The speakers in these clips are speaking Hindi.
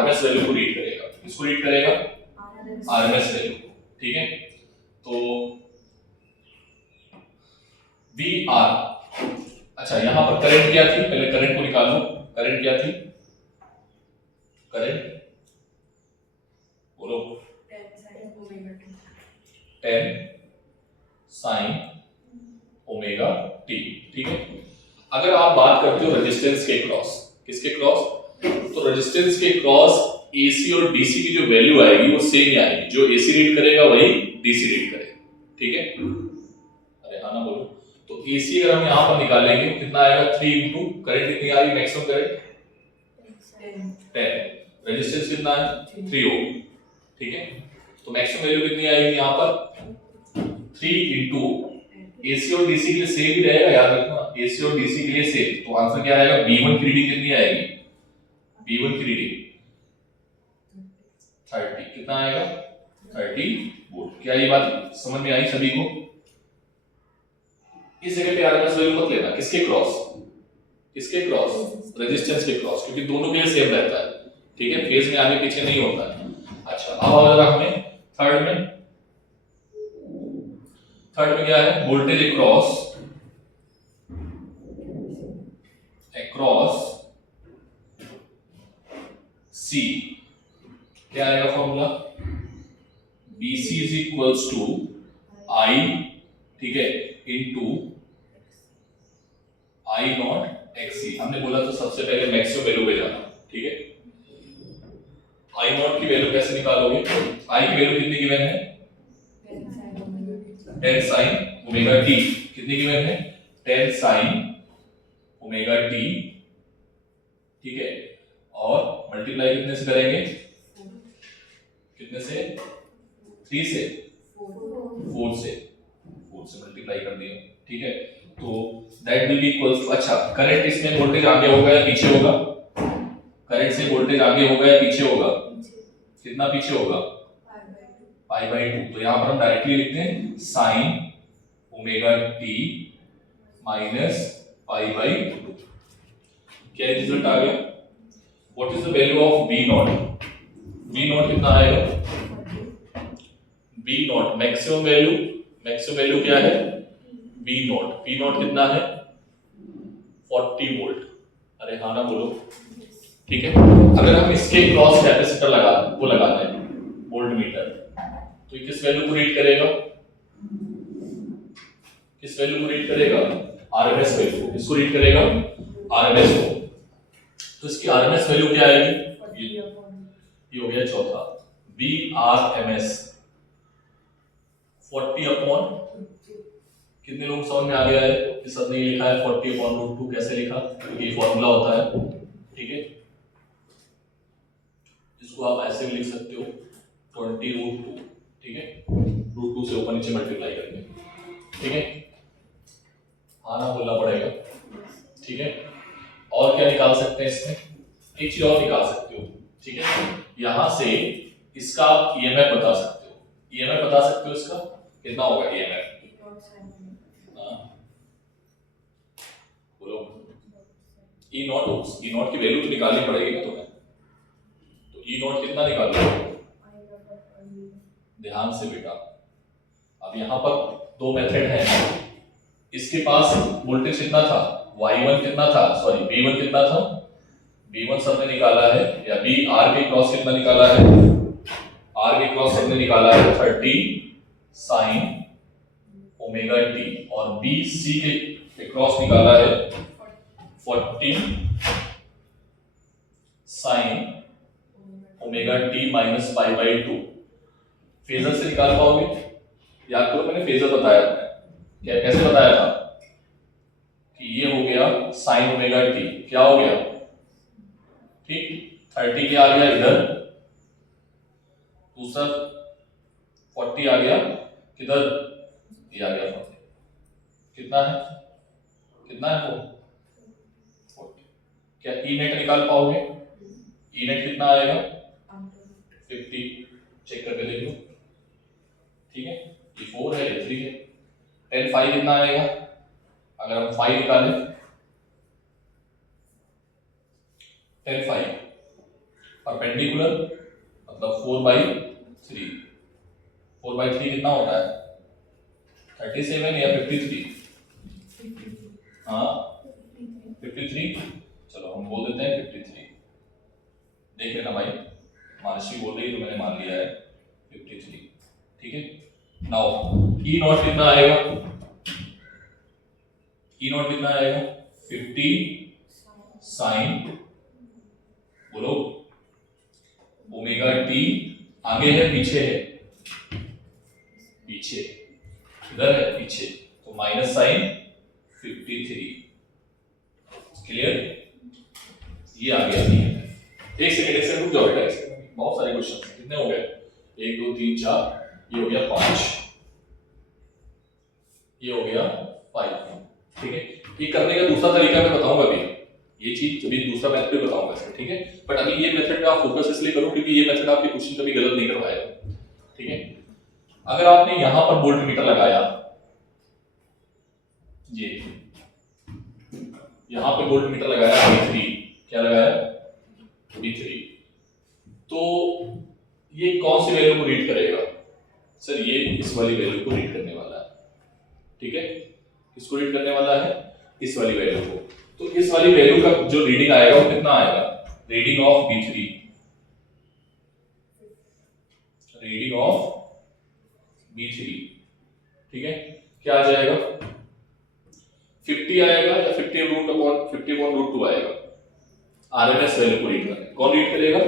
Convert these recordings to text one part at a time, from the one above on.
आरएमएस वैल्यू को रीड करेगा। किसको रीड करेगा? आरएमएस वैल्यू को। ठीक है, तो वी आर, अच्छा यहां पर करंट क्या थी, पहले करंट को निकाल लो। करंट क्या थी? करंट बोलो। 10 साइन ओमेगा टी। ठीक है, अगर आप बात करते हो रेजिस्टेंस के क्रॉस, किसके क्रॉस? तो रेजिस्टेंस के क्रॉस एसी और डीसी की जो वैल्यू आएगी वो सेम ही आएगी। जो एसी रीड करेगा वही डीसी रीड करेगा। ठीक है, अरे हाँ ना बोलो। तो एसी अगर हम यहां पर निकालेंगे तो कितना आएगा? 3 इंटू करंट कितनी आ रही? मैक्सिमम करंट 10, रेजिस्टेंस कितना है? 3 ओम। ठीक है, तो मैक्सिमम वैल्यू कितनी आएगी यहां पर? 3 इंटू एसी और डीसी के लिए सेम ही रहेगा, याद रखना, एसी और डीसी के लिए सेम। तो आंसर क्या आएगा? B1 की रीडिंग कितनी आएगी? B1 की रीडिंग 30, कितना आएगा? 30 वोल्ट। क्या ये बात समझ में आई सभी को? इस जगह पे आरएमएस वैल्यू मत लेना। किसके क्रॉस? किसके क्रॉस? रेजिस्टेंस के क्रॉस, क्योंकि दोनों के लिए सेम रहता है। ठीक है, फेज में आगे पीछे नहीं होता है। अच्छा, अब आ जाएगा हमें थर्ड में। थर्ड में क्या है? Voltage across C. क्या आएगा formula? BC is equals to I, ठीक है, इनटू I नॉट XC। हमने बोला तो सबसे पहले मैक्सिमम वैल्यू पे जाना। ठीक है, I नॉट की वैल्यू कैसे निकालोगे? I की वैल्यू कितनी गिवन है? 10 sin ओमेगा t। कितनी गिवन है? 10 sin ओमेगा t। ठीक है, और मल्टीप्लाई कितने से करेंगे? कितने से? 3 से 4 से मल्टीप्लाई कर दिया। ठीक है, तो that will be equals to, अच्छा करंट इसमें वोल्टेज आगे होगा या पीछे होगा? करंट से वोल्टेज आगे होगा या पीछे होगा? कितना पीछे होगा? π/2। तो यहां पर हम डायरेक्टली लिखते हैं sin ओमेगा t माइनस π/2। क्या रिजल्ट आ गया? What is the value of V not? V not कितना आएगा? V नॉट मैक्सिमम वैल्यू क्या है? V नॉट कितना है? 40 वोल्ट। अरे हाँ ना बोलो। ठीक है, अगर हम इसके क्रॉस कैपेसिटर लगाते हैं वोल्ट मीटर, तो ये किस वैल्यू को रीड करेगा? किस वैल्यू को रीड करेगा? आरएमएस वैल्यू को। किसको रीड करेगा? आरएमएस को। तो इसकी आरएमएस वैल्यू क्या आएगी? ये हो गया चौथा, VRMS 40 अपॉन, कितने लोग समझ में आ गया है कि सर नहीं लिखा है 40 अपॉन रूट 2? कैसे लिखा? क्योंकि ये फॉर्मूला होता है। ठीक है, इसको आप ऐसे भी लिख सकते हो 20 रूट 2। ठीक है, रूट 2 से ऊपर नीचे मल्टीप्लाई करके। ठीक है, हाँ ना बोलना पड़ेगा। ठीक है, और क्या निकाल सकते हैं इसमें? एक चीज और निकाल सकते हो। ठीक है, यहां से इसका ईएमएफ बता सकते हो। ईएमएफ बता सकते हो इसका कितना होगा? ईएमएफ बोलो। ई नॉट की वैल्यू तो निकालनी पड़ेगी ना तुम्हें। तो ई नॉट कितना निकालोगे? ध्यान से बेटा, अब यहाँ पर दो मेथड है। इसके पास वोल्टेज कितना था? Y1 कितना था? सॉरी V1 कितना था? V1 सबने निकाला है, या B R के क्रॉस कितना निकाला है? R के क्रॉस सबने निकाला है 30 sin ओमेगा t, और B C के क्रॉस निकाला है 40 sin omega t minus π/2। Phasor से निकाल पाओगे? याद करो, मैंने फेजर बताया था। क्या कैसे बताया था? कि ये हो गया sin ओमेगा t, क्या हो गया? ठीक, 30 क्या आ गया इधर, दूसरा 40 आ गया किधर? ये आ गया 40। कितना है? कितना है वो? 40। क्या ई नेट निकाल पाओगे? ई नेट कितना आएगा? 50। चेक करके देख लो। ठीक है, ये 4 है, ये 3 है। 10 5 कितना आएगा? अगर हम 5 निकालें, 10 5 परपेंडिकुलर मतलब 4/3, 4/3 कितना होता है 37 या 53? हाँ 53, चलो हम बोल देते हैं 53। देख लेना भाई, मानसी बोल रही तो मैंने मान लिया है 53, ठीक है। नाउ ई नॉट कितना आएगा, ई नॉट कितना आएगा 50 साइन, बोलो ओमेगा टी, आगे है पीछे है, पीछे इधर है पीछे, तो माइनस साइन 53, क्लियर, ये आ गया। एक सेकंड रुक जाओ बेटा, बहुत सारे क्वेश्चन कितने हो गए, 1 2 3 4, ये हो गया 5, ये हो गया 5, ठीक है। ये करने का दूसरा तरीका मैं बताऊंगा अभी, ये चीज अभी दूसरा मेथड भी बताऊंगा इसमें, ठीक है। बट अभी ये मेथड पे आप फोकस इसलिए करो क्योंकि ये मेथड आपके क्वेश्चन कभी गलत नहीं करवाएगा, ठीक है। अगर आपने यहां पर वोल्ट मीटर लगाया, ये यहां पे वोल्ट मीटर लगाया V3, क्या लगाया V3, तो ये कौन सी वैल्यू को रीड करेगा सर, ये इस वाली वैल्यू को रीड करने वाला है, ठीक है। किसको रीड करने वाला है, इस वाली वैल्यू को। तो इस वाली वैल्यू का जो रीडिंग आएगा वो कितना आएगा, reading of V3, reading of V3, ठीक है। क्या आ जाएगा 50 आएगा या 50/√2 आएगा, आरएमएस वैल्यू को रीड करना, कौन रीड करेगा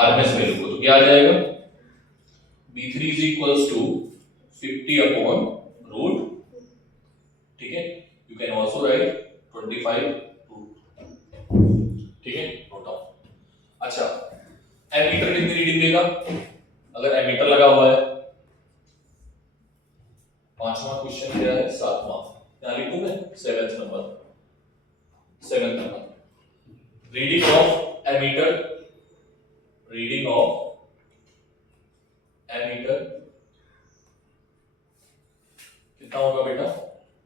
आरएमएस वैल्यू को। तो क्या आ जाएगा V3 is equals to 50/√, ठीक है। यू कैन ऑल्सो राइट 25/√, ठीक है, नोट डाउन। अच्छा एमीटर कितनी रीडिंग देगा, अगर एमीटर लगा हुआ है, पांचवा क्वेश्चन क्या है, सातवां, यहां लिखूं मैं 7th number, reading of ammeter, reading of ammeter कितना होगा बेटा,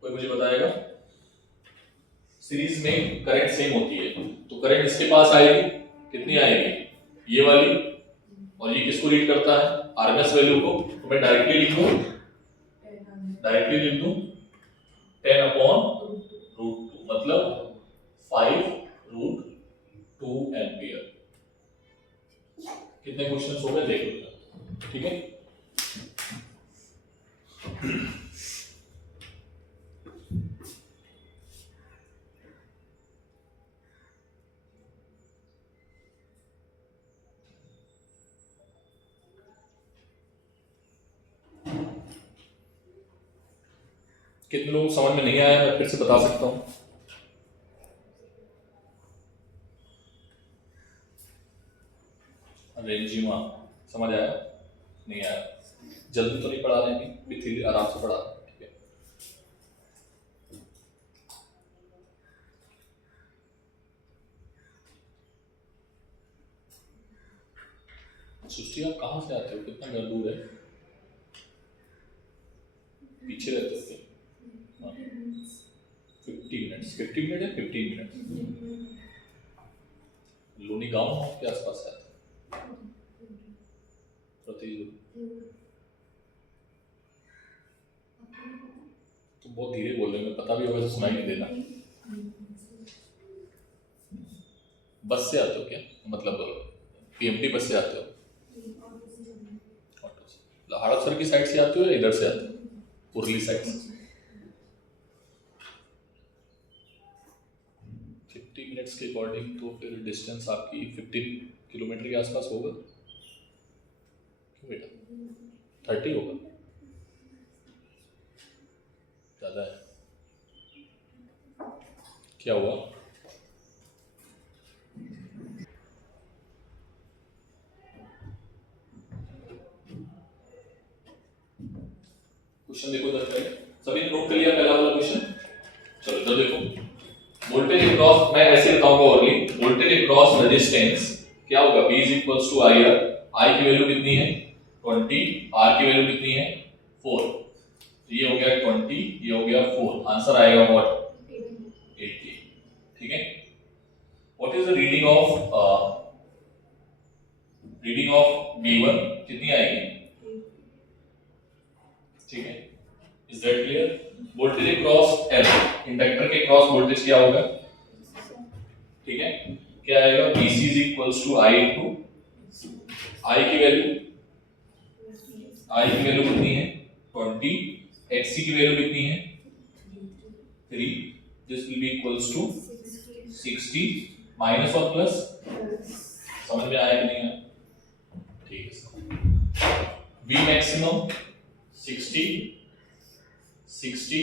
कोई मुझे बताएगा। सीरीज में करंट सेम होती है, तो करंट इसके पास आएगी, कितनी आएगी ये वाली, और ये किसको रीड करता है आरएमएस वैल्यू को, तो मैं डायरेक्टली लिख दूं 10/√2 मतलब 5√2 एम्पियर। कितने क्वेश्चंस हो गए देख लो, ठीक है। कितने लोग समझ में नहीं आया, मैं फिर से बता सकता हूं। रेंजिमा समझ आया, नहीं आया, जल्दी तो नहीं पढ़ा रहे हैं, धीरे आराम से पढ़ा रहे हैं, ठीक है। सृष्टि आप कहाँ से आते हो, कितना घर दूर है, पीछे रहते हो 50 मिनट है, 15 मिनट लोनी गांव के आसपास है, तो बहुत धीरे बोल रहे हैं, पता भी होगा तो सुनाई नहीं देना। बस से आते हो क्या, मतलब पीएमटी बस से आते हो, ऑटो से, हड़पसर की साइड से आते हो या इधर से आते हो, उर्ली साइड से। 50 मिनट्स के अकॉर्डिंग तो फिर डिस्टेंस आपकी 15 किलोमीटर के आसपास होगा, क्यों बेटा 30 होगा, ज़्यादा है, क्या हुआ। क्वेश्चन देखो इधर पे, सभी नोट कर लिया पहला वाला क्वेश्चन, चलो इधर देखो, वोल्टेज अक्रॉस, मैं ऐसे बताऊंगा ओनली, वोल्टेज अक्रॉस रेजिस्टेंस क्या होगा, V is equals to IR, I की वैल्यू कितनी है 20, R की वैल्यू कितनी है 4, तो ये हो गया 20, ये हो गया 4, आंसर आएगा व्हाट 80, ठीक है। What is the reading of reading of V1 कितनी आएगी, ठीक है, is that clear. Voltage across L, inductor के क्रॉस वोल्टेज क्या होगा, ठीक है, क्या आएगा, VC is equals to I into I की वैल्यू, I की वैल्यू कितनी है 20, XC की वैल्यू कितनी है 3, this will be equals to 60 minus और प्लस, समझ में आया कि नहीं आया, ठीक है। V मैक्सिमम 60 60,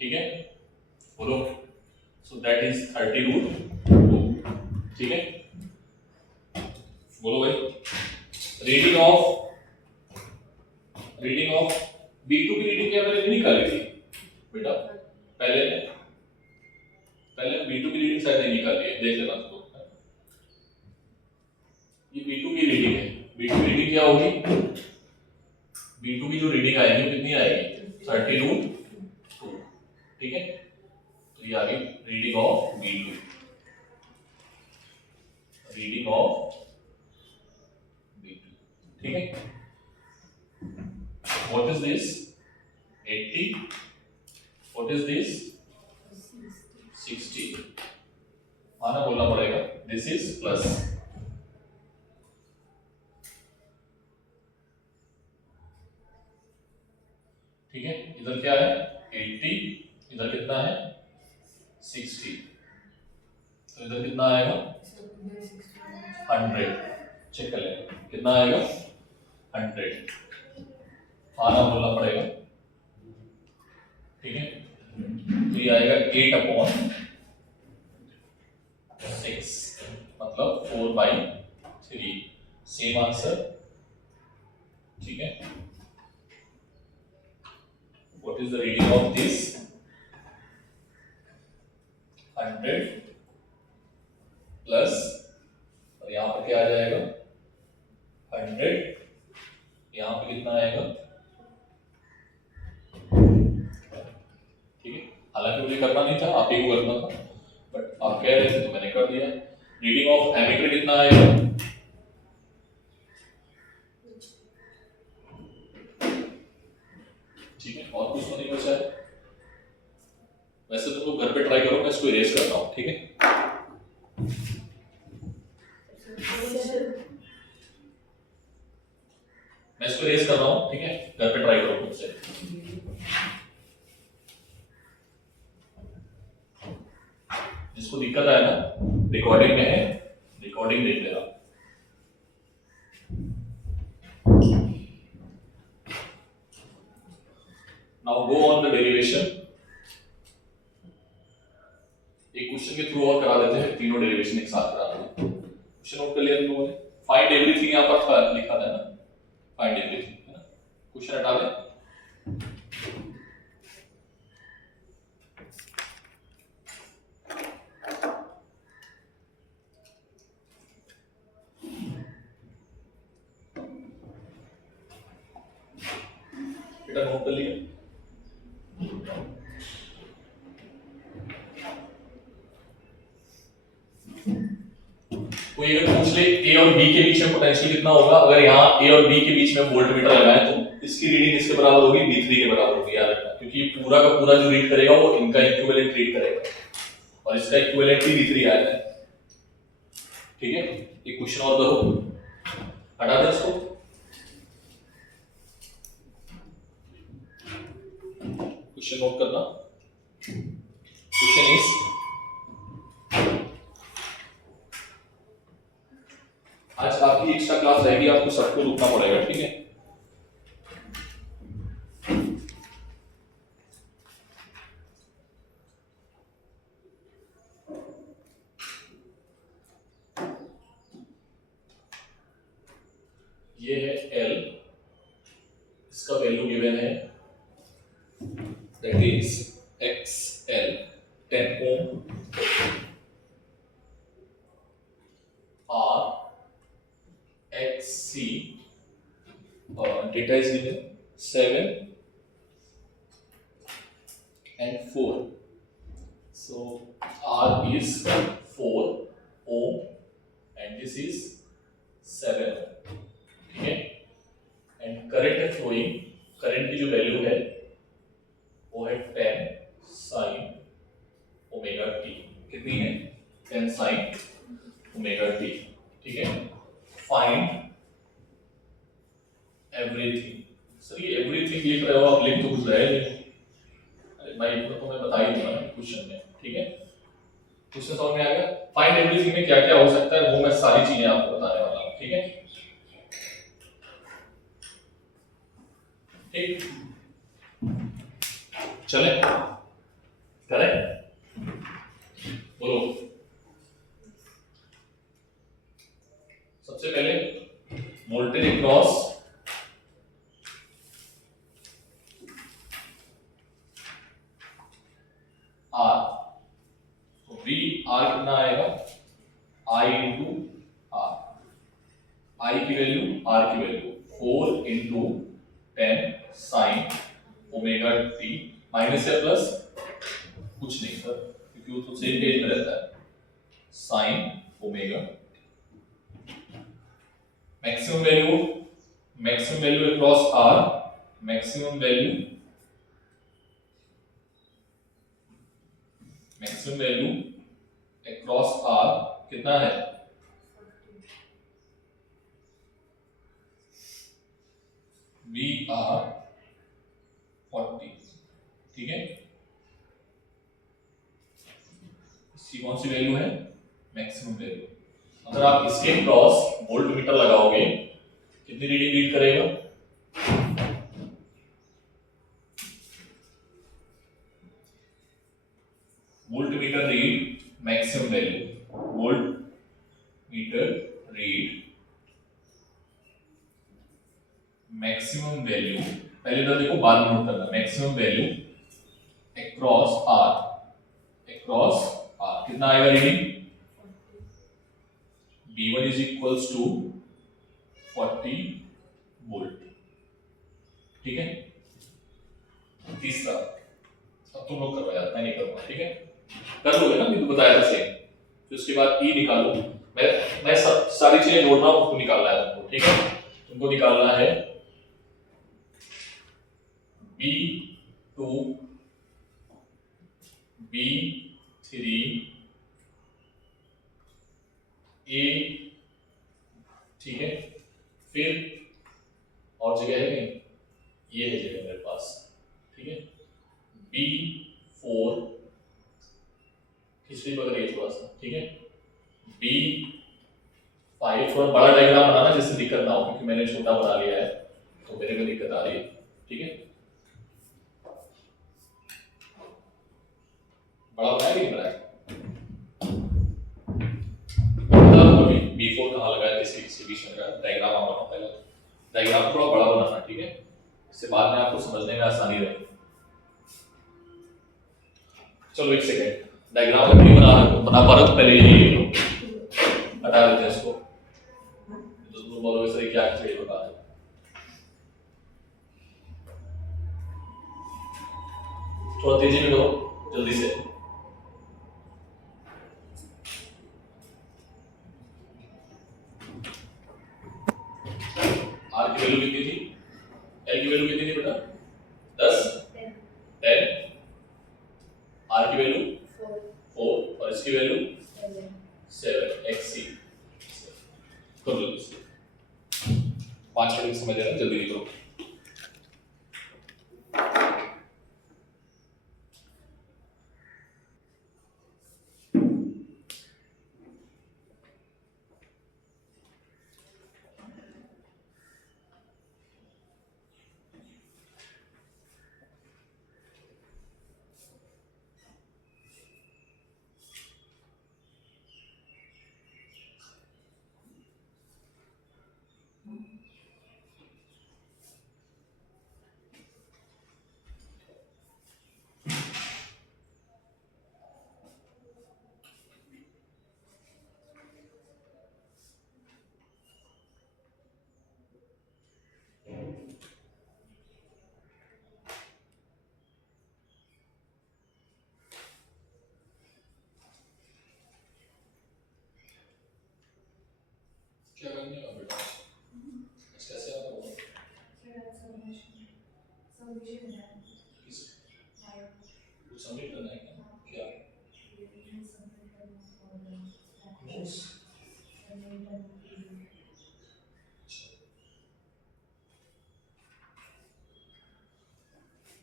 ठीक है, बोलो, सो दैट इज 30√2, ठीक है, बोलो भाई। रीडिंग ऑफ B2 की रीडिंग क्या मैंने निकाली थी बेटा, पहले B2 की रीडिंग शायद नहीं निकाली है, देख लेना उसको। ये B2 की रीडिंग है, B2 की रीडिंग क्या होगी, B2 की जो रीडिंग आएगी वो कितनी आएगी 30√2, ठीक है, तो ये आ गई reading of B2, reading of B2, ठीक है। What is this 80, what is this 60, आना बोलना पड़ेगा, this is प्लस, ठीक है, इधर क्या है 80, इधर कितना है 60, तो इधर कितना आएगा 100, चेक कर लेंगे कितना आएगा 100, आना बोलना पड़ेगा, ठीक है, तो ये आएगा 8/6, मतलब 4/3, सेम आंसर, ठीक है। What is the reading of this 100 plus, और यहाँ पर क्या आ जाएगा 100, यहाँ पे कितना आएगा, ठीक है, हालांकि मुझे करना नहीं था, आप ही को करना था, बट आप कह रहे थे तो मैंने कर दिया। रीडिंग ऑफ एमीटर कितना आएगा, ठीक है, और कुछ तो नहीं बचा है, वैसे तुम लोग घर पे ट्राई करो, मैं इसको इरेज करता हूँ, ठीक है, मैं इसको इरेज कर रहा हूँ, ठीक है, घर पे ट्राई करो खुद से। जिसको दिक्कत आया ना, रिकॉर्डिंग में है, रिकॉर्डिंग देख लेना। Now go on the derivation, एक क्वेश्चन के थ्रू और करा देते हैं, तीनों डेरिवेशन एक साथ करा देते हैं। क्वेश्चन नोट कर लिया तुम लोगों ने, फाइंड एवरीथिंग यहाँ पर था, लिखा था ना, फाइंड एवरीथिंग, है ना, क्वेश्चन हटा दें। बेटा नोट कर लिया, कोई अगर पूछ ले ए और बी के बीच में पोटेंशियल कितना होगा, अगर यहाँ ए और बी के बीच में वोल्टमीटर लगाए तो इसकी रीडिंग इसके बराबर होगी, V3 के बराबर होगी, याद रखना, क्योंकि ये पूरा का पूरा जो रीड करेगा वो इनका इक्विवेलेंट रीड करेगा, और इसका इक्विवेलेंट ही V3 आया है, ठीक है। एक क्वेश्चन और करो, हटा दे इसको, क्वेश्चन नोट करना, क्वेश्चन इज, आज आपकी एक्स्ट्रा क्लास रहेगी, आपको सबको रुकना पड़ेगा, ठीक है। ये है L, इसका वैल्यू गिवन है, that is XL 10 ohm, R XC data is given 7 and 4, so R is 4 ohm and this is 7, ठीक है। एंड करंट है फ्लोइंग, करंट की जो वैल्यू है वो है 10 साइन ओमेगा टी। कितनी है? 10 साइन ओमेगा टी, ठीक है। Find everything. सर ये एवरीथिंग लिख रहे हो आप, लिख तो कुछ रहे नहीं। अरे भाई इतना तो मैं बता ही दूंगा ना क्वेश्चन में, ठीक है। क्वेश्चन समझ में आ गया? फाइंड एवरीथिंग में क्या क्या हो सकता है वो मैं सारी चीजें आपको बताने वाला हूँ, ठीक है। ठीक, चले करें, बोलो। सबसे पहले वोल्टेज अक्रॉस आर, तो वी आर कितना आएगा? आई इंटू आर, आई की वैल्यू आर की value 4 into 10 sign omega T, minus या प्लस कुछ नहीं सर, क्योंकि वो तो सेम पेज में रहता है। Sine omega maximum value, maximum value across R, maximum value, maximum value across R कितना है? वी आर 40, ठीक है। इसकी कौन सी वैल्यू है? Maximum value. अगर आप इसके क्रॉस वोल्ट मीटर लगाओगे कितनी रीडिंग रीड करेगा? Voltmeter read maximum value, voltmeter read maximum value, पहले तो देखो बाद में नोट करना, maximum value across R, across R कितना आएगा reading? V1 is equals to 40 volt, ठीक है। तीसरा, अब तुम लोग करो यार, मैं नहीं करूंगा, ठीक है। कर लोगे ना, मैं तो बताया था सेम। तो उसके बाद ई निकालो, मैं सब सारी चीजें जोड़ रहा हूं, उसको निकालना है तुमको, ठीक है। तुमको निकालना है B2 B3 A, ठीक है। फिर और जगह है नहीं, ये है जगह मेरे पास, ठीक है। B4 खिचड़ी पकड़ रही थोड़ा सा, ठीक है। B5 थोड़ा बड़ा डायग्राम बनाना जिससे दिक्कत ना हो, क्योंकि मैंने छोटा बना लिया है तो मेरे को दिक्कत आ रही है, ठीक है। बड़ा बनाया कि नहीं बनाया? B4 कहाँ लगाया, किसी किसी बीच में लगाया, डायग्राम आप बनाओ पहले। डायग्राम थोड़ा बड़ा बनाना, ठीक है, इससे बाद में आपको समझने में आसानी रहे। चलो एक सेकेंड, डायग्राम नहीं बना पा रहा तो पहले ये हटा देते हैं इसको, तो तुम बोलोगे सर क्या चाहिए बता दो। थोड़ा तेजी में करो, जल्दी से। आर की वैल्यू कितनी थी? एल की वैल्यू कितनी थी बेटा? 10 10, आर की वैल्यू 4 और इसकी वैल्यू 7 XC। कर लो इसे, 5 मिनट समझ लेना, जल्दी करो। क्या करने का बेटा?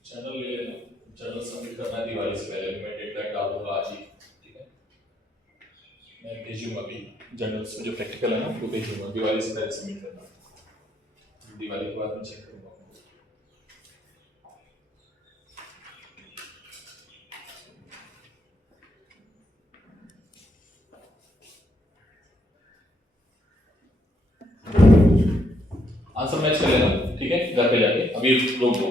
चैनल ले लेना, चैनल सबमिट करना है दिवाली से पहले, मैं डेडलाइन डाल दूंगा आज ही, ठीक है। मैं भेजूंगा अभी जर्नल्स में जो प्रैक्टिकल है ना वो भेजूंगा, दिवाली से पहले सबमिट करना, दिवाली के बाद मैं चेक करूंगा। आंसर मैच कर लेना, ठीक है, घर पे जाके। अभी रोक दो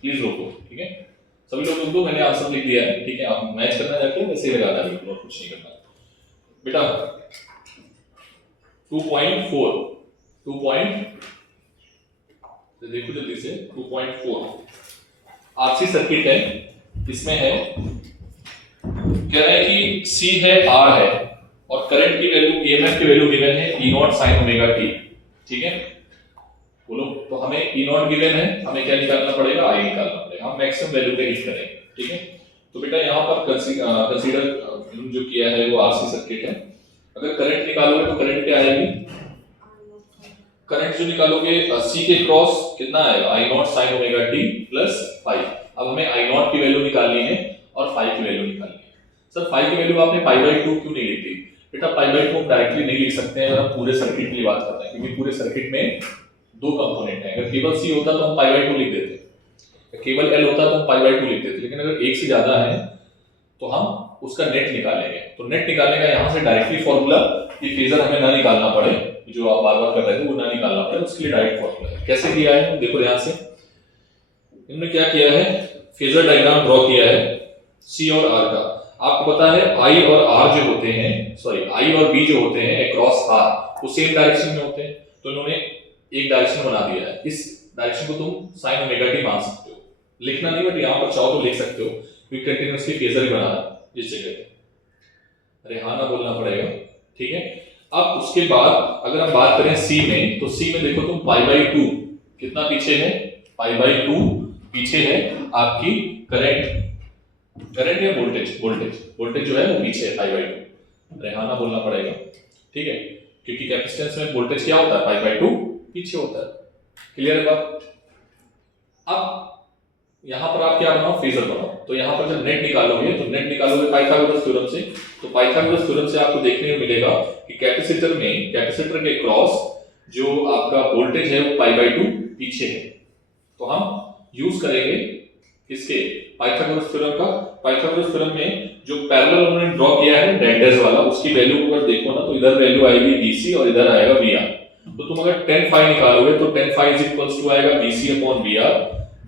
प्लीज रोक दो, ठीक है। सभी लोग रोक दो, मैंने आंसर लिख दिया है, ठीक है। आप मैच करना जाके वैसे ही लगाना, बिल्कुल और कुछ नहीं करना बेटा। 2.4 देखो जल्दी से, 2.4 आरसी सर्किट है, इसमें है, कह रहे हैं कि सी है, आर है, और करंट की वैल्यू, ईएमएफ की वैल्यू गिवन है ई नॉट साइन ओमेगा टी, ठीक है। बोलो, तो हमें ई नॉट गिवन है, हमें क्या निकालना पड़ेगा, आई निकालना पड़ेगा। हम मैक्सिमम वैल्यू पे हिट करेंगे, ठीक है। तो बेटा यहाँ पर कंसीडर जो किया है वो आरसी सर्किट है। अगर करंट निकालोगे तो करंट क्या आएगी, करंट जो निकालोगे सी के क्रॉस कितना आएगा, I naught sine omega t plus 5। अब हमें आई नॉट की वैल्यू निकालनी है और 5 की वैल्यू निकालनी है। सर 5 की वैल्यू आपने π/2 क्यों नहीं लिखी बेटा? π/2 हम डायरेक्टली नहीं लिख सकते हैं अगर हम पूरे सर्किट की बात करते हैं, क्योंकि पूरे सर्किट में दो कंपोनेंट हैं। अगर केवल सी होता तो हम π/2 लिख देते, केवल एल होता तो हम π/2 लिख देते, लेकिन अगर एक से ज्यादा है तो हम उसका नेट निकालेंगे। तो नेट निकालने का यहाँ से डायरेक्टली फॉर्मूला, ये फेजर हमें ना निकालना पड़े, जो आप बार बार कर रहे थे वो ना निकालना पड़े, उसके लिए डायरेक्ट फॉर्मूला है। कैसे किया है देखो ध्यान से, इन्होंने क्या किया है, फेजर डायग्राम ड्रॉ किया है सी और आर का। आपको पता है आई और आर जो होते हैं, सॉरी आई और बी जो होते हैं अक्रॉस आर, वो सेम डायरेक्शन में होते हैं। तो इन्होंने एक डायरेक्शन बना दिया है, इस डायरेक्शन को तुम साइन ओमेगा टी मान सकते हो, लिखना नहीं बट यहाँ पर चाहो तो लिख सकते हो, क्योंकि कंटीन्यूअसली फेजर ही बना है इस जगह पे, अरे हाँ ना बोलना पड़ेगा, ठीक है। अब उसके बाद अगर हम बात करें सी में, तो सी में देखो तुम π/2 कितना पीछे है, π/2 पीछे है आपकी करंट या वोल्टेज जो है वो पीछे है π/2, अरे हाँ ना बोलना पड़ेगा, ठीक है, क्योंकि कैपेसिटेंस में वोल्टेज क्या होता है, π/2 पीछे होता है। क्लियर है बात? अब यहाँ पर आप क्या बनाओ, फेजर बनाओ। तो यहाँ पर जब नेट निकालोगे तो नेट निकालोगे पाइथागोरस थ्योरम से। तो पाइथागोरस थ्योरम से आपको देखने को मिलेगा कि कैपेसिटर के क्रॉस जो आपका वोल्टेज है वो π/2 पीछे है। तो हम यूज करेंगे इसके पाइथागोरस थ्योरम का। पाइथागोरस थ्योरम में जो पैरेलल उन्होंने ड्रॉ किया है डैंडेज वाला, उसकी वैल्यू अगर देखो ना तो इधर वैल्यू आएगी BC और इधर आएगा VR। तो तुम अगर tan phi निकालोगे तो tan phi = आएगा BC/VR।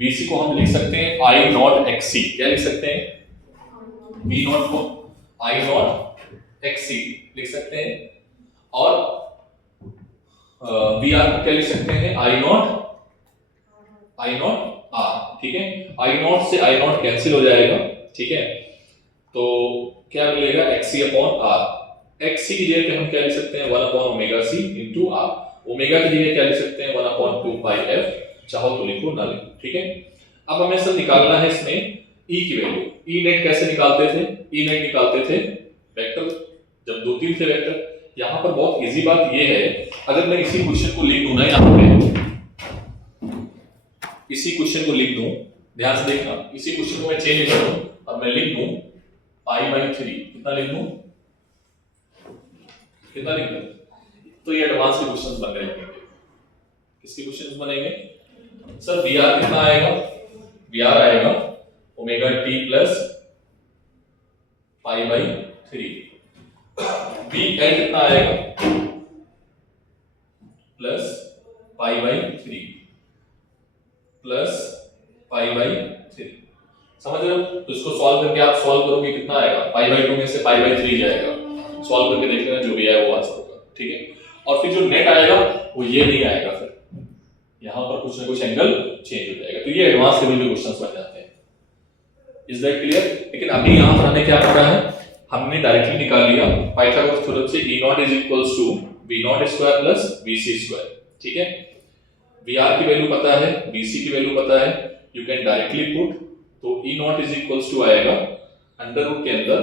BC को हम लिख सकते हैं I नॉट XC, क्या लिख सकते हैं, V नॉट को I नॉट XC लिख सकते हैं, और VR को क्या लिख सकते हैं, I नॉट R, ठीक है। I नॉट से I नॉट कैंसिल हो जाएगा, ठीक है। तो क्या मिलेगा, XC/R। XC की जगह पे हम क्या लिख सकते हैं, 1/ωc × R। ओमेगा की जगह क्या लिख सकते हैं, 1/2πf, चाहो तो लिखो ना लिखो, ठीक है। अब हमें सर निकालना है इसमें E की वैल्यू। E नेट कैसे निकालते थे, E नेट निकालते थे वेक्टर, जब 2-3 थे वेक्टर। यहाँ पर बहुत इजी बात ये है, अगर मैं इसी क्वेश्चन को लिख दूं ना, यहाँ पे इसी क्वेश्चन को लिख दूं, ध्यान से देखना, इसी क्वेश्चन को मैं चेंज करूं और मैं लिख दूं π/3, कितना लिख दूं, तो ये एडवांस के क्वेश्चंस बन गए। किसके क्वेश्चंस बनेंगे सर, VR कितना आएगा, VR आएगा ω/t + π/3। VL कितना आएगा, प्लस π/3 प्लस π/3, समझ रहे हो? तो इसको सॉल्व करके आप सॉल्व करोगे कितना आएगा, π/2 में से π/3 जाएगा, सॉल्व करके देख लेना, जो भी है वो आंसर होगा, ठीक है। और फिर जो नेट आएगा वो ये नहीं आएगा, फिर यहाँ पर कुछ ना कुछ एंगल चेंज हो जाएगा। तो ये एडवांस लेवल के क्वेश्चंस बन जाते हैं। Is that clear? लेकिन अभी यहाँ पर हमें क्या पता है, हमने डायरेक्टली निकाल लिया पाइथागोरस थ्योरम से E नॉट = V0² + VC², ठीक है। VR की वैल्यू पता है, BC की वैल्यू पता है, यू कैन डायरेक्टली पुट, तो E नॉट = आएगा अंडर रूट के अंदर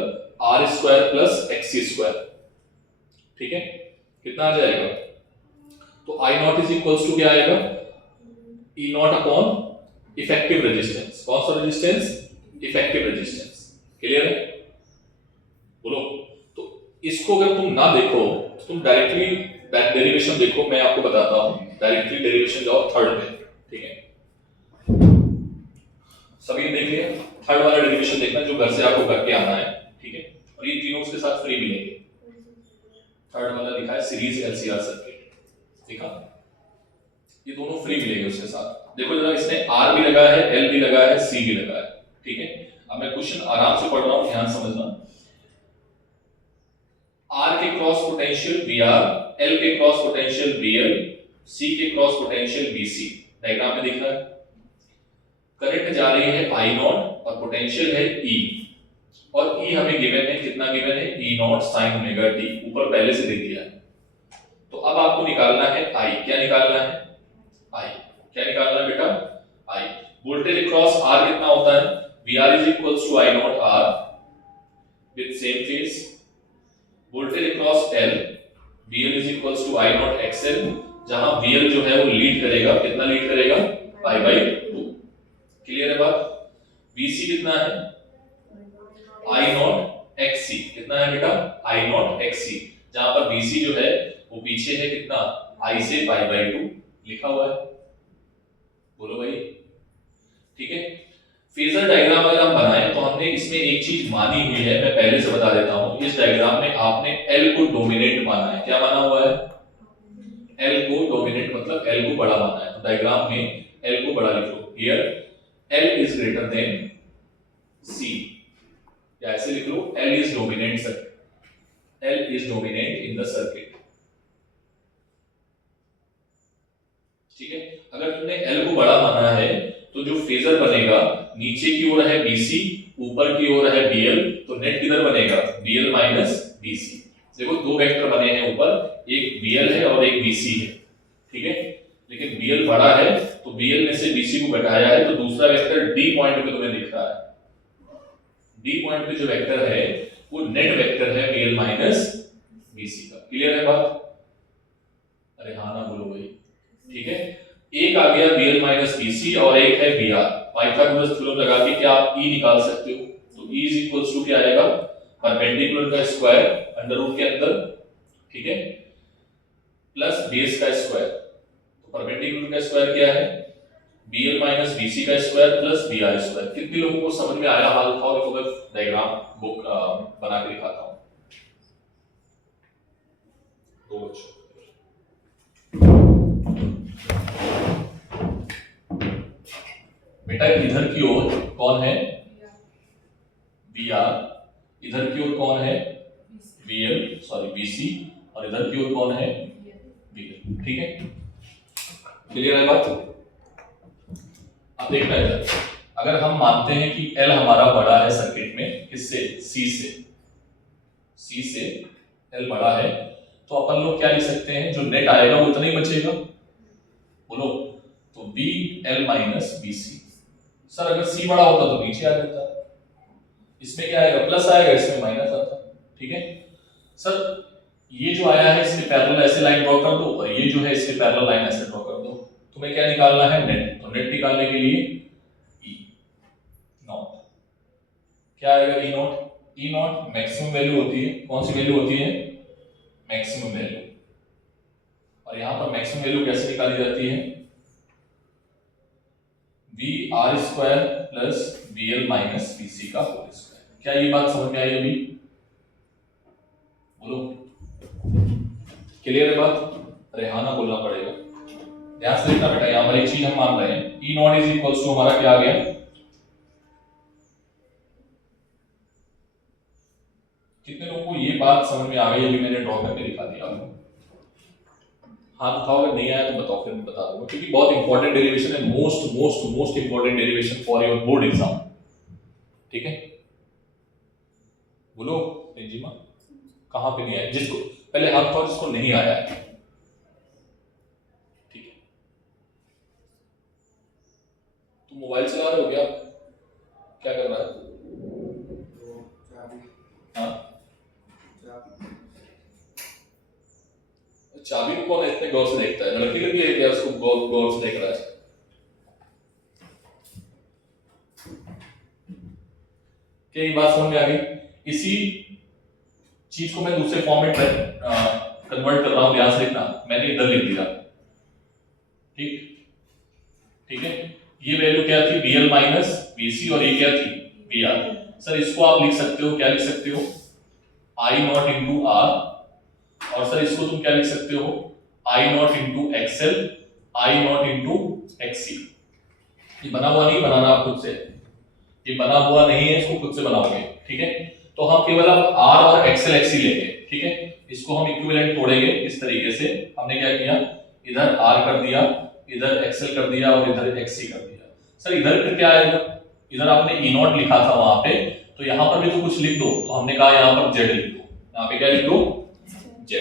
R² + XC², ठीक है। कितना आ जाएगा? तो आई नॉट इज इक्वल्स टू क्या आएगा? E not upon effective resistance. कौन सा रेजिस्टेंस? Effective resistance. क्लियर है? बोलो। तो इसको अगर तुम ना देखो तो तुम डायरेक्टली डेरिवेशन देखो, मैं आपको बताता हूं। डायरेक्टली डेरिवेशन जाओ थर्ड पे, ठीक है? सभी ने देख लिया? थर्ड वाला डेरिवेशन देखना जो घर से आपको करके आना है, ठीक है? और ये तीनों उसके साथ फ्री मिलेंगे। थर्ड वाला लिखा है सीरीज एलसीआर सर्किट, देखा? ये दोनों फ्री मिलेंगे उसके साथ। देखो जरा, इसमें आर भी लगा है, एल भी लगा है, सी भी लगा है, ठीक है? अब मैं क्वेश्चन आराम से पढ़ रहा हूं, ध्यान समझना। आर के क्रॉस पोटेंशियल वीआर, एल के क्रॉस पोटेंशियल वीएल, सी के क्रॉस पोटेंशियल वीसी। डायग्राम में दिख रहा है। करंट जा रही है आई नॉट और पोटेंशियल है ई, और ई हमें गिवन है, कितना गिवन है? ई नॉट साइन ओमेगा टी, ऊपर पहले से दे दिया है। तो अब आपको निकालना है आई। क्या निकालना है? आई। क्या निकालना है बेटा? आई। वोल्टेज अक्रॉस आर कितना होता है? VR is equals to I naught R with same phase. Voltage across L, VL is equals to I naught XL, जहां वीएल जो है वो लीड करेगा। कितना लीड करेगा? Pi by 2। क्लियर है बात? वीसी कितना है? आई नॉट एक्ससी। कितना है बेटा? आई नॉट एक्ससी, जहां पर वीसी जो है वो पीछे है कितना? आई से पाई बाई 2 लिखा हुआ है। बोलो भाई, ठीक है? फेजर डायग्राम अगर हम बनाएं तो हमने इसमें एक चीज मानी हुई है, मैं पहले से बता देता हूं। इस डायग्राम में आपने एल को डोमिनेट माना है। क्या माना हुआ है? एल को डोमिनेट मतलब एल को बड़ा माना है। तो डायग्राम में एल को बड़ा लिखो। Here L is greater than C, या ऐसे लिख लो L is dominant circuit, L is dominant in the circuit, ठीक है? अगर तुमने एल को बड़ा माना है तो जो फेजर बनेगा, नीचे की ओर है बीसी, ऊपर की ओर है बीएल, तो नेट किधर बनेगा? BL minus BC. देखो दो वेक्टर बने हैं ऊपर, एक बीएल है और एक बीसी है, ठीक है? लेकिन बीएल बड़ा है तो बीएल में से बीसी को घटाया है, तो दूसरा वेक्टर डी पॉइंट पे तुम्हें दिख रहा है। डी पॉइंट पे जो वेक्टर है वो नेट वेक्टर है बीएल माइनस बीसी का। क्लियर है बात? अरे हाँ ना बोलो भाई, ठीक है? एक आ गया बीएल माइनस बीसी और एक है बीआर। पाइथागोरस थ्योरम लगा के क्या आप ई निकाल सकते हो? तो ई इज इक्वल्स टू क्या आएगा? परपेंडिकुलर का स्क्वायर अंडर रूट के अंदर, ठीक है, प्लस बेस का स्क्वायर। तो परपेंडिकुलर का स्क्वायर क्या है? बीएल माइनस बीसी का स्क्वायर प्लस बीआर स्क्वायर। कितने लोगों को समझ में आया हाल? दिखाओ, देखो मैं डायग्राम बुक बना के दिखाता हूं। दो बच्चों, बेटा इधर की ओर कौन है? बीआर। इधर की ओर कौन है? बीएल, सॉरी बीसी, और इधर की ओर कौन है? बीएल, ठीक है? क्लियर है बात? अब देखना इधर, अगर हम मानते हैं कि एल हमारा बड़ा है सर्किट में, किससे? सी से। सी से एल बड़ा है, तो अपन लोग क्या लिख सकते हैं? जो नेट आएगा वो उतना ही बचेगा। बोलो, तो B L minus B C. Sir अगर सी बड़ा होता तो नीचे आ जाता, इसमें क्या आएगा? प्लस आएगा, इसमें माइनस आता, ठीक है? सर ये जो आया है इसके पैरेलल ऐसे लाइन ड्रॉ कर दो, और ये जो है इसके पैरेलल लाइन ऐसे ड्रॉ कर दो। तुम्हें क्या निकालना है? नेट। तो नेट निकालने के लिए ई नॉट, क्या आएगा? E naught. E naught maximum value होती है। कौन सी वैल्यू होती है? Maximum value. और यहां पर मैक्सिमम वैल्यू कैसे निकाली जाती है? V R square plus B L minus B C का होल स्क्वायर। क्या ये बात समझ में आई अभी? बोलो, क्लियर है बात? अरे हाँ ना बोलना पड़ेगा। ध्यान से देखना बेटा, यहां पर एक चीज हम मान रहे हैं, ई नॉट इज इक्वल्स टू हमारा क्या आ गया? कितने लोगों को ये बात समझ में आ गई? अभी मैंने ड्रॉ करके दिखा दिया आपको। हाथ उठाओ, अगर नहीं आया तो बताओ, फिर मैं बता दूंगा, क्योंकि बहुत इंपॉर्टेंट डेरिवेशन है, most most most important derivation for your board exam, ठीक है? बोलो रिंजिमा, कहां पे नहीं आया? जिसको पहले हाथ उठाओ जिसको नहीं आया है, ठीक है? तुम मोबाइल चला रहे हो क्या? क्या कर रहा है? हाँ, चाबी को कौन इतने गौर से देखता है? लड़की लड़की है क्या उसको गौर से देख रहा है? क्या ये बात समझ में आ गई? इसी चीज को मैं दूसरे फॉर्मेट में कन्वर्ट कर रहा हूं, ध्यान से देखना। मैंने इधर लिख दिया, ठीक है। ये वैल्यू क्या थी? BL माइनस BC, और ये क्या थी? BR। सर इसको आप लिख सकते हो, क्या लिख सकते हो? I नॉट इंटू R, और सर इसको तुम क्या लिख सकते हो? I not into XL, I not into XC। ये बना हुआ नहीं बनाना आप खुद से, ये बना हुआ नहीं है, इसको खुद से बनाओगे, ठीक है। तो हम केवल अब R और XL XC लेंगे, ठीक है। इसको हम इक्विवेलेंट तोड़ेंगे इस तरीके से। हमने क्या किया? इधर R कर दिया, इधर XL कर दिया, और इधर XC कर दिया। सर इधर फिर क्या आएगा? इधर आपने E नॉट लिखा था वहां पे, तो यहां पर भी तो कुछ लिख दो। तो हमने कहा यहां पर Z लिख दो। यहां पे क्या लिख दो? Z।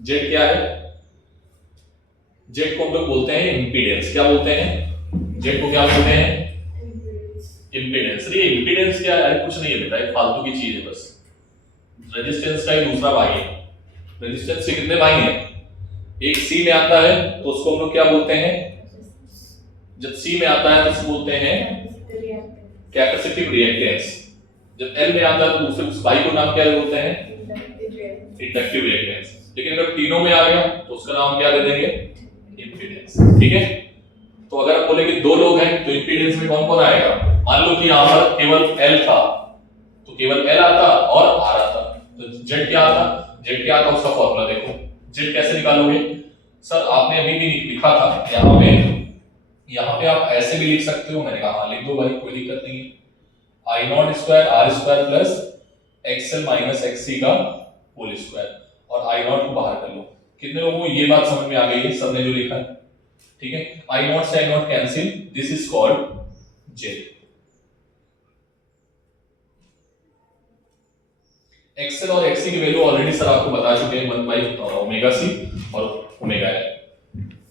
Z क्या है? Z को हम लोग बोलते हैं इंपीडेंस। क्या बोलते हैं? Z को क्या बोलते हैं? इंपीडेंस। ये इंपीडेंस क्या है? कुछ नहीं है बेटा, एक फालतू की चीज है बस। रेजिस्टेंस का एक दूसरा भाई है। रेजिस्टेंस के कितने भाई हैं? एक C में आता है तो उसको हम लोग क्या बोलते हैं? जब C में आता है तो उसको बोलते हैं कैपेसिटिव रिएक्टेंस। जब L में आता है तो दूसरे उस भाई को नाम क्या बोलते हैं? Inductive reactance. लेकिन अगर तीनों में आ गया तो उसका नाम क्या दे देंगे? इंपीडेंस, ठीक है। तो अगर आप बोले कि दो लोग हैं तो इंपीडेंस में कौन कौन आएगा? मान लो कि यहां पर केवल L था तो केवल L आता और R आता, तो Z क्या आता? Z क्या आता? उसका फॉर्मूला देखो। Z कैसे निकालोगे? सर आपने अभी भी लिखा था यहाँ पे आप ऐसे भी लिख सकते हो। मैंने कहा हाँ लिख दो भाई, कोई दिक्कत नहीं है। I not square R square plus XL minus XC का होल स्क्वायर, और I नॉट को बाहर कर लो। कितने लोगों को ये बात समझ में आ गई है? सबने जो लिखा है, ठीक है। I नॉट से I not cancel, this is called Z। XL और XC की वैल्यू ऑलरेडी सर आपको बता चुके हैं, 1 बाई ओमेगा C और ओमेगा L,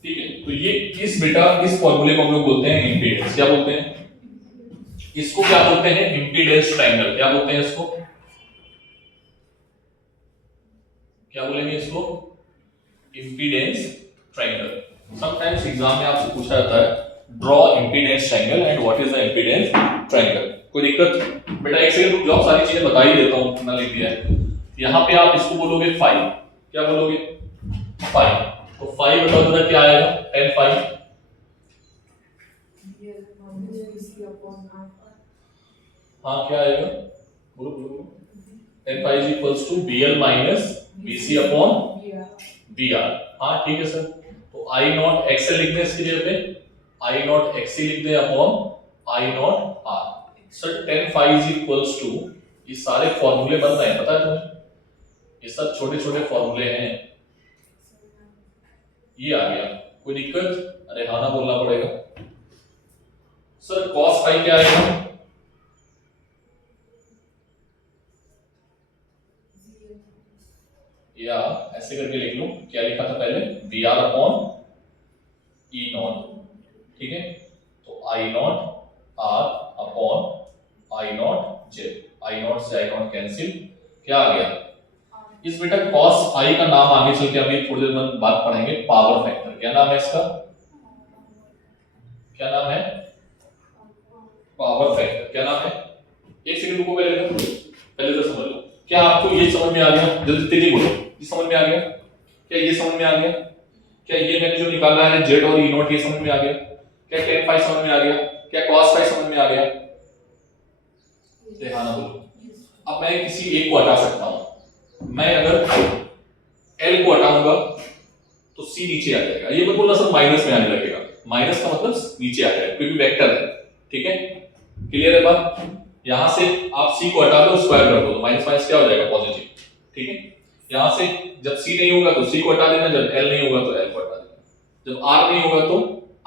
ठीक है। तो ये इस फॉर्मूले को हम लोग बोलते हैं इंपीडेंस। क्या बोलते हैं इसको? क्या बोलते हैं? Impedance triangle. क्या बोलते हैं इसको? क्या बोलेंगे इसको? Impedance triangle. समटाइम्स एग्जाम में आपसे पूछा जाता है draw impedance triangle and what is the impedance triangle. कोई दिक्कत? बेटा एक सेकंड रुक जाओ, सारी चीजें बता ही देता हूं, कितना लिख दिया है। यहां पे आप इसको बोलोगे फाई। क्या बोलोगे? फाई। तो फाई बताओ जरा क्या आएगा? tan phi. हाँ क्या आएगा? बोलो बोलो। tan phi is equals to BL minus BC upon BR। हाँ ठीक है सर। तो I नॉट XL लिख दें इसकी जगह पे, I नॉट XC लिख दें upon I naught R। Sir tan phi is equals to, ये सारे फॉर्मूले बन रहे हैं, पता है तुम्हें? ये सब छोटे छोटे फॉर्मूले हैं। ये आ गया, कोई दिक्कत? अरे हाँ ना बोलना पड़ेगा। सर cos फाई क्या आएगा? या ऐसे करके लिख लो, क्या लिखा था पहले? BR अपॉन E नॉट, ठीक है। तो I naught R upon I not Z। I not से I नॉट कैंसिल, क्या आ गया? इस बेटा cos फाई का नाम आगे चल के अभी थोड़ी देर में बात पढ़ेंगे, पावर फैक्टर। क्या नाम है इसका? क्या नाम है? Power factor. क्या नाम है? एक सेकंड रुको, पहले तो समझ लो। क्या आपको ये समझ में आ गया? जल्दी तेजी बोलो, ये समझ में आ गया? क्या ये समझ में आ गया? क्या ये मैंने जो निकाला है Z और E नॉट, ये समझ में आ गया? क्या tan फाई समझ में आ गया? क्या cos फाई समझ में आ गया? हाँ ना बोलो। अब मैं किसी एक को हटा सकता हूं। मैं अगर L को हटाऊंगा तो C नीचे आ जाएगा। ये मत बोलना सर माइनस में आने लगेगा, माइनस का मतलब नीचे आ जाएगा क्योंकि वेक्टर है, ठीक है। क्लियर है बात? यहां से आप C को हटा दो, स्क्वायर कर दो, तो माइनस माइनस क्या हो जाएगा? पॉजिटिव, ठीक है। यहां से जब C नहीं होगा तो C को हटा देना, जब L नहीं होगा तो L को हटा देना, जब R नहीं होगा तो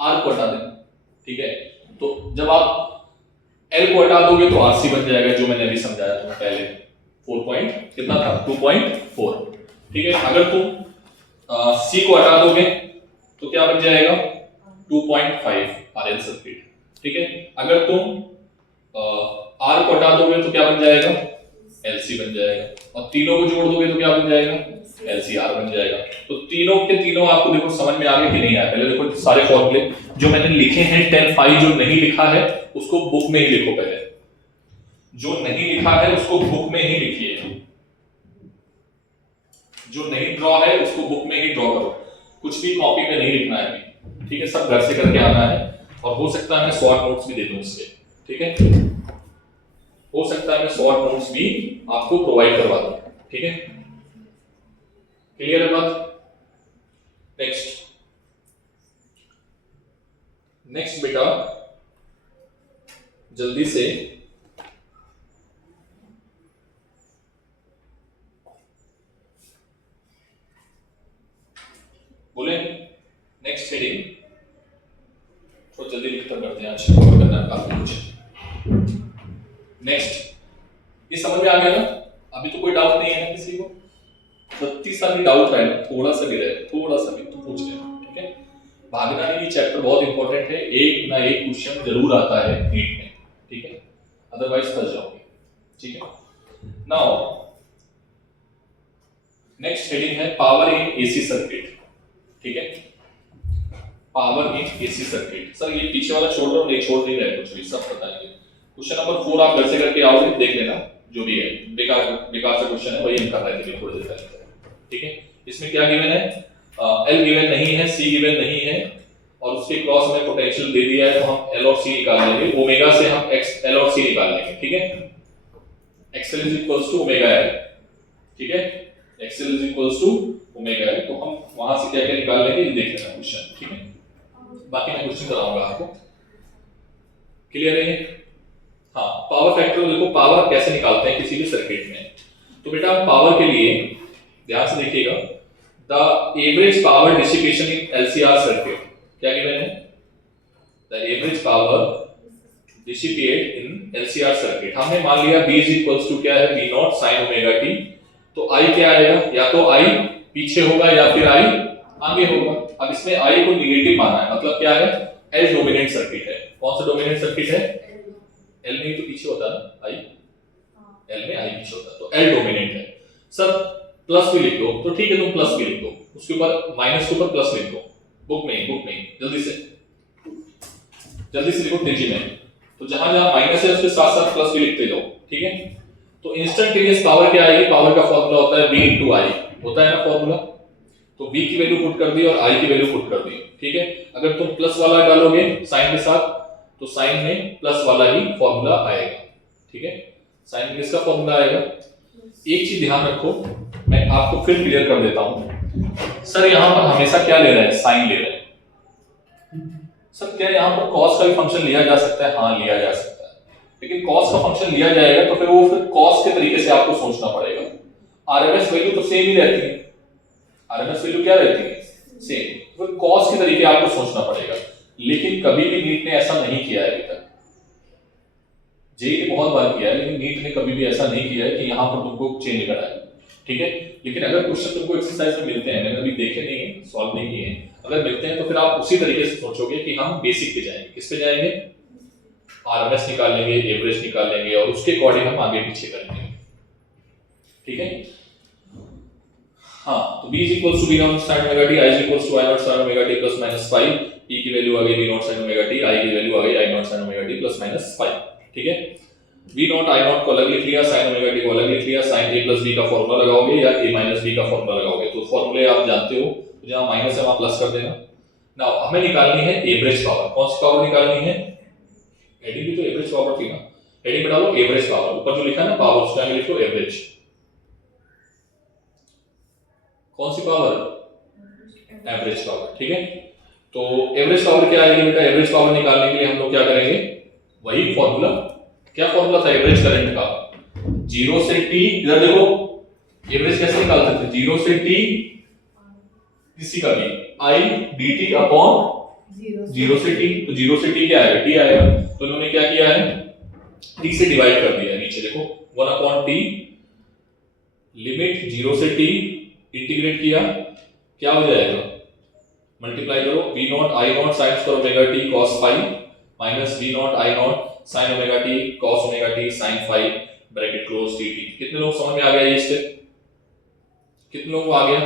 R को हटा देना, ठीक है। तो जब आप L को हटा दोगे तो RC बन जाएगा, जो मैंने अभी समझाया तुम्हें पहले। 4 पॉइंट कितना था? 2.4, ठीक है। अगर तुम C को हटा दोगे तो क्या बन जाएगा? 2.5 RL सर्किट, ठीक है। अगर तुम R को हटा दोगे तो क्या बन जाएगा? LC बन जाएगा, और तीनों को जोड़ दोगे तो क्या बन जाएगा? LCR बन जाएगा। तो तीनों के तीनों आपको देखो समझ में आ गए कि नहीं आया? पहले देखो सारे फॉर्मूले जो मैंने लिखे हैं tan phi, जो नहीं लिखा है उसको बुक में ही लिखो। पहले जो नहीं लिखा है उसको बुक में ही लिखिए, जो नहीं ड्रॉ है उसको बुक में ही ड्रॉ करो, कुछ भी कॉपी में नहीं लिखना है अभी, ठीक है? सब घर से करके आना है। और हो सकता है मैं शॉर्ट नोट्स भी दे दूं इसके, ठीक है? हो सकता है मैं शॉर्ट नोट्स भी आपको प्रोवाइड करवा दूं, ठीक है? क्लियर है बात? नेक्स्ट बेटा जल्दी से बोले। नेक्स्ट हेडिंग तो जल्दी खत्म करते हैं, आज कवर करना है काफी कुछ। नेक्स्ट, ये समझ में आ गया ना? अभी तो कोई डाउट नहीं है ना किसी को? 32 साल की डाउट है, थोड़ा सा भी रहे, थोड़ा सा भी तो पूछ लेना, ठीक है? भागना नहीं, चैप्टर बहुत इंपॉर्टेंट है, एक ना एक क्वेश्चन जरूर आता है नीट में, ठीक है? अदरवाइज फंस जाओगे, ठीक है? नाउ नेक्स्ट हेडिंग है पावर इन एसी सर्किट, ठीक है? Power in AC circuit. Sir ये पीछे वाला छोड़ दो, नहीं छोड़ नहीं रहे, कुछ भी सब बताएंगे। क्वेश्चन नंबर 4 आप घर से करके आओगे, देख लेना, जो भी है बेकार बेकार सा क्वेश्चन है, वही हम कर रहे थे थोड़ी देर पहले, ठीक है? इसमें क्या गिवन है? L गिवन नहीं है, C गिवन नहीं है, और उसके क्रॉस में पोटेंशियल दे दिया है, तो हम L और C निकाल लेंगे। ओमेगा से हम L और C निकाल लेंगे, ठीक है? XL is equals to omega L, ठीक है? XL is equals to omega L, तो हम वहां से क्या क्या निकाल लेंगे, ये देख लेना क्वेश्चन, ठीक है? बाकी मैं क्वेश्चन कराऊंगा आपको, क्लियर है? हाँ, पावर फैक्टर देखो, पावर कैसे निकालते हैं किसी भी सर्किट में। तो बेटा पावर के लिए ध्यान से देखिएगा, the average power dissipation in LCR circuit, क्या गिवन है? The average power dissipate in LCR circuit. हमने मान लिया B इज इक्वल्स टू क्या है? V not sin omega t। तो I क्या आएगा? या तो I पीछे होगा या फिर I आगे होगा। अब इसमें I को निगेटिव माना है, मतलब क्या है? L डोमिनेंट सर्किट है। कौन सा डोमिनेंट सर्किट है? L में ही तो पीछे होता है ना I, L में I पीछे होता है, तो L डोमिनेंट है। सर प्लस भी लिख दो, तो ठीक है, तुम प्लस भी लिख दो, उसके ऊपर माइनस के ऊपर प्लस लिख दो, बुक में जल्दी से लिखो तेजी में। तो जहां जहां माइनस है उसके साथ साथ प्लस भी लिखते जाओ, ठीक है? तो इंस्टेंटेनियस पावर क्या आएगी? पावर का फार्मूला होता है V into I, होता है ना फार्मूला? तो V की वैल्यू पुट कर दी और I की वैल्यू पुट कर दी, ठीक है? अगर तुम प्लस वाला डालोगे साइन के साथ, तो साइन में प्लस वाला ही फार्मूला आएगा, ठीक है? साइन में इसका फार्मूला आएगा। एक चीज ध्यान रखो, मैं आपको फिर क्लियर कर देता हूं। सर यहां पर हमेशा क्या ले रहे हैं? साइन ले रहे हैं। सर क्या यहां पर cos का भी फंक्शन लिया जा सकता है? हाँ लिया जा सकता है, लेकिन cos का फंक्शन लिया जाएगा तो फिर वो cos के तरीके से आपको सोचना पड़ेगा। RMS वैल्यू तो सेम ही रहती है, RMS वैल्यू क्या रहती है? सेम, फिर cos के तरीके आपको सोचना पड़ेगा। लेकिन कभी भी नीट ने ऐसा नहीं किया है अभी तक। जेई ने बहुत बार किया है, लेकिन नीट ने कभी भी ऐसा नहीं किया है कि यहां पर तुमको चेंज कराए, ठीक है? लेकिन अगर क्वेश्चन तुमको एक्सरसाइज में मिलते हैं, मैंने अभी देखे नहीं है, सॉल्व नहीं किए हैं, अगर मिलते हैं तो फिर आप उसी तरीके से सोचोगे कि हम बेसिक पे जाएंगे। किस पे जाएंगे? आरएमएस निकाल लेंगे, एवरेज निकाल लेंगे, और उसके अकॉर्डिंग हम आगे पीछे करेंगे, ठीक है? हाँ, तो B is equals to V naught sin omega t, I is equals to I naught sin omega t plus minus 5, P की वैल्यू आ गई V naught sin omega t, I की वैल्यू आ गई I naught sin omega t plus minus 5, ठीक है? V naught I naught को अलग लिख लिया, sin omega t को अलग लिख लिया, sin A plus B का फॉर्मूला लगाओगे या A minus B का फॉर्मूला लगाओगे, तो फॉर्मूले आप जानते हो, तो जहां माइनस है वहां प्लस कर देना। नाउ हमें निकालनी है एवरेज पावर। कौन सी पावर निकालनी है? हेडिंग भी तो एवरेज पावर थी ना, हेडिंग में डालो एवरेज पावर, ऊपर जो लिखा है ना पावर, उसका आगे लिखो एवरेज। कौन सी पावर? एवरेज पावर, ठीक है? तो एवरेज पावर क्या आएगी बेटा? एवरेज पावर निकालने के लिए हम लोग क्या करेंगे? वही फॉर्मूला, क्या फॉर्मूला था एवरेज करंट का? 0 से t, इधर देखो एवरेज कैसे निकालते थे? 0 से t किसी का भी I dt अपॉन 0 से t, तो 0 से t क्या आएगा? t आएगा। तो इन्होंने क्या किया है? t से डिवाइड कर दिया, नीचे देखो 1 अपॉन t, लिमिट 0 से t, इंटीग्रेट किया, क्या हो जाएगा? मल्टीप्लाई करो, v not I not sin square omega t cos phi minus v not I not sin omega t cos omega t sin phi bracket close dt। कितने लोग समझ में आ गया ये स्टेप? कितने लोगों को आ गया?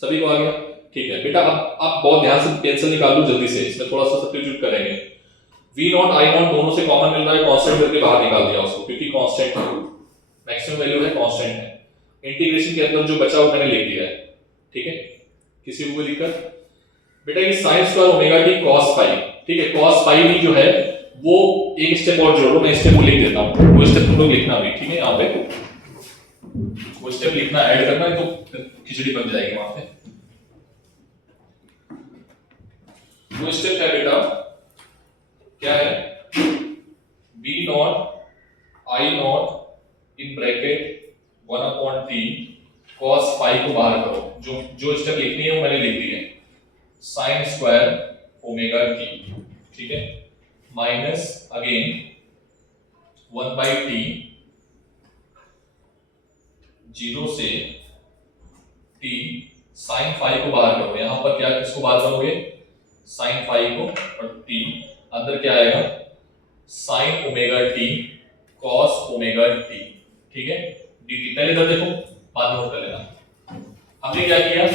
सभी को आ गया? ठीक है बेटा, अब आप बहुत ध्यान से पेंसिल निकाल लो जल्दी से, इसमें थोड़ा सा सब्स्टिट्यूट करेंगे। v नॉट आई नॉट दोनों से कॉमन मिल रहा है, कांस्टेंट करके बाहर निकाल दिया उसको, क्योंकि कांस्टेंट है, मैक्सिमम वैल्यू है, कांस्टेंट है। इंटीग्रेशन के अंदर जो बचा वो मैंने लिख दिया है, ठीक है? किसी को कोई दिक्कत? बेटा ये sin square omega T cos phi, ठीक है? cos फाई भी जो है वो एक स्टेप और जोड़ लो, मैं स्टेप को लिख देता हूं, वो स्टेप तुम लोग लिखना भी, ठीक है? यहां पे वो स्टेप लिखना, ऐड करना है, तो खिचड़ी बन जाएगी वहां पे। वो स्टेप है बेटा, क्या है? v naught I naught in bracket 1 upon T cos phi को बाहर करो, जो स्टेप लिखनी है वो मैंने लिख दी है, sin स्क्वायर ओमेगा टी, ठीक है? माइनस अगेन 1 बाई टी 0 से t sin फाई को बाहर करो। यहां पर क्या, किसको बाहर करोगे? sin फाई को, और t अंदर क्या आएगा? sin omega T cos omega T, ठीक है? dt पहले इधर देखो, बाद में कर लेना। हमने क्या किया?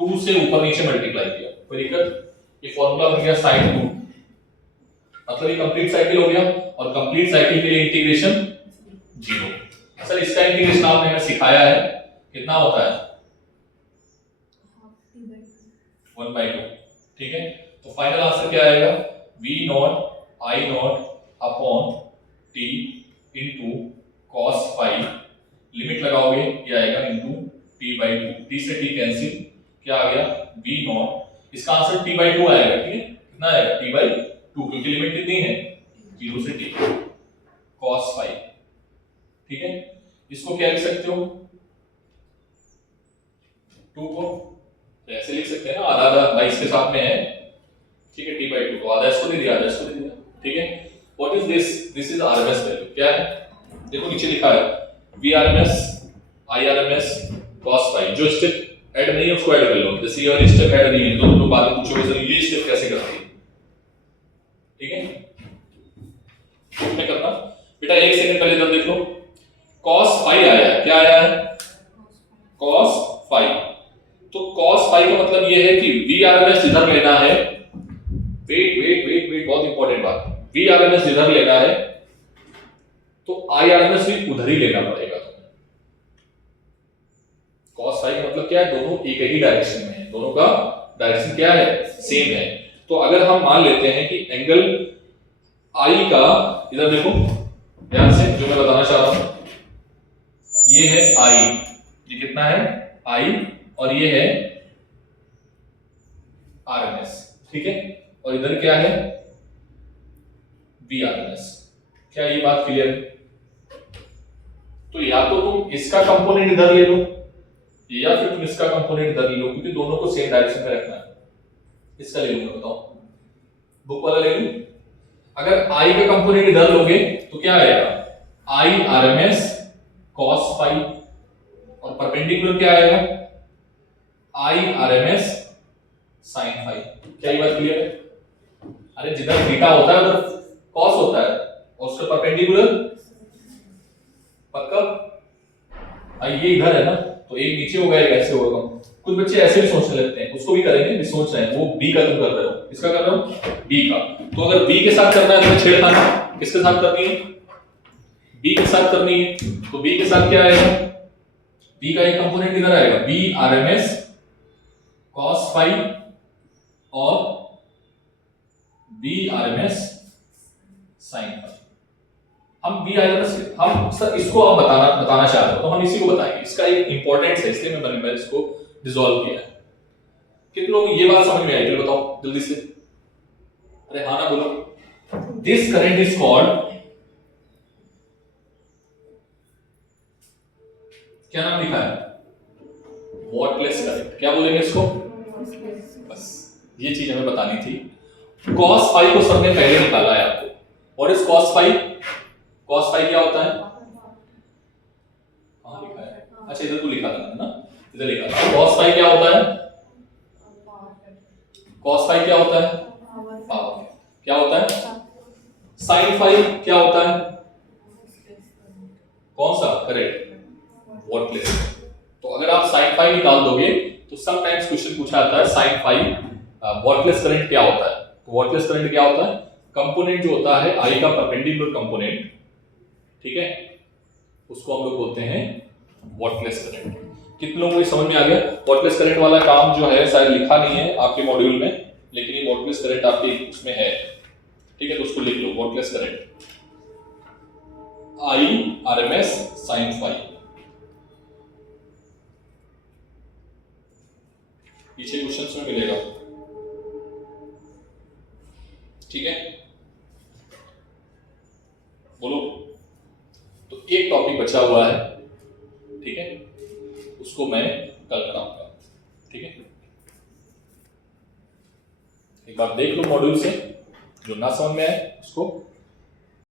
2 से ऊपर नीचे मल्टीप्लाई किया, कोई दिक्कत? ये फॉर्मूला बन गया sin 2, मतलब ये कंप्लीट साइकिल हो गया, और कंप्लीट साइकिल के लिए इंटीग्रेशन 0। सर इसका इंटीग्रेशन आपने हमें सिखाया है, कितना होता है? 1/2, ठीक है? तो फाइनल आंसर क्या आएगा? v naught I naught upon t into cos phi, limit लगाओगे ये आएगा इनटू t/2, t से t कैंसिल, क्या आ गया? v नॉट, इसका आंसर t/2 आएगा, ठीक है? कितना आएगा? t/2, क्योंकि लिमिट कितनी है? 0 से t cos फाई, ठीक है? इसको क्या लिख सकते हो? 2 को ऐसे लिख सकते हैं ना, आधा आधा 22 के साथ में है, ठीक है? t/2 तो आधा इसको दे दिया, आधा इसको दे दिया, ठीक है? What is this? This is RMS value, क्या है? देखो नीचे लिखा है Vrms Irms cos फाई, जो स्टेप ऐड नहीं है उसको ऐड कर लो, जैसे ये स्टेप ऐड नहीं है तो तुम लोग बाद में पूछोगे सर ये स्टेप कैसे करते हैं, ठीक है? क्या करना बेटा, एक सेकंड पहले इधर देख लो, cos फाई आया है, क्या आया है? cos फाई, तो cos फाई का मतलब ये है कि Vrms इधर लेना है, वेट बहुत इंपॉर्टेंट बात, Vrms इधर लेना है तो Irms भी उधर ही लेना पड़ेगा तुम्हें। cos फाई का मतलब क्या है? दोनों एक ही डायरेक्शन में है, दोनों का डायरेक्शन क्या है? सेम है। तो अगर हम मान लेते हैं कि एंगल I का, इधर देखो ध्यान से, जो मैं बताना चाह रहा हूं, ये है I, ये कितना है? I, और ये है RMS, ठीक है? और इधर क्या है? Vrms। क्या ये बात क्लियर है? तो या तो तुम इसका कंपोनेंट इधर ले लो, या फिर तुम इसका कंपोनेंट इधर ले लो, क्योंकि दोनों को सेम डायरेक्शन में रखना है। इसका ले लूंगा, बताओ, बुक वाला ले लूं? अगर I का कंपोनेंट इधर लोगे तो क्या आएगा? I RMS cos फाई, और परपेंडिकुलर क्या आएगा? I RMS sin phi. क्या ये बात क्लियर है? अरे जिधर थीटा होता है उधर cos होता है, और उसका परपेंडिकुलर पक्का? ये इधर है ना, तो एक नीचे होगा, एक ऐसे होगा। कुछ बच्चे ऐसे भी सोचने लगते हैं, उसको भी करेंगे, भी सोच रहे हैं, वो बी का तुम कर रहे हो, किसका कर रहे हो? बी का। तो अगर बी के साथ करना है तो छेड़खानी किसके साथ करनी है? बी के साथ करनी है, तो बी के साथ क्या आएगा? बी का एक कंपोनेंट इधर आएगा, बी आरएमएस cos फाई, और बी आरएमएस sin फाई। हम बी आरएमएस, हम सर इसको आप बताना चाह रहे हो तो हम इसी को बताएंगे, इसका एक इंपॉर्टेंस है, इसलिए मैंने इसको डिसॉल्व किया है। कितने लोग ये बात समझ में आई? चलो बताओ जल्दी से, अरे हाँ ना बोलो। दिस करंट इज कॉल्ड, क्या नाम लिखा है? Wattless current. क्या बोलेंगे इसको? बस ये चीज हमें बतानी थी। cos फाई को सर ने पहले निकाला है आपको। What is cos phi? cos phi क्या होता है? हाँ लिखा है, अच्छा इधर तो लिखा था ना, इधर लिखा था। cos फाई क्या होता है? cos फाई क्या होता है? पावर। क्या होता है? sin फाई क्या होता है? कौन सा? Correct, wattless. तो अगर आप sin phi निकाल दोगे तो समटाइम्स क्वेश्चन पूछा जाता है sin phi वॉटलेस करंट क्या होता है। तो वॉटलेस करंट क्या होता है, कंपोनेंट जो होता है I का परपेंडिकुलर कंपोनेंट, ठीक है, उसको हम लोग बोलते हैं वॉटलेस करंट। कितने लोगों को समझ में आ गया? वॉटलेस करंट वाला काम जो है शायद लिखा नहीं है आपके मॉड्यूल में, लेकिन ये वॉटलेस करंट आपके उसमें है, ठीक है, तो उसको लिख लो, wattless current I RMS sin phi। पीछे क्वेश्चंस में मिलेगा, ठीक है, बोलो। तो एक टॉपिक बचा हुआ है, ठीक है, उसको मैं कल कराऊंगा, ठीक है। एक बार देख लो मॉड्यूल से, जो ना समझ में आए उसको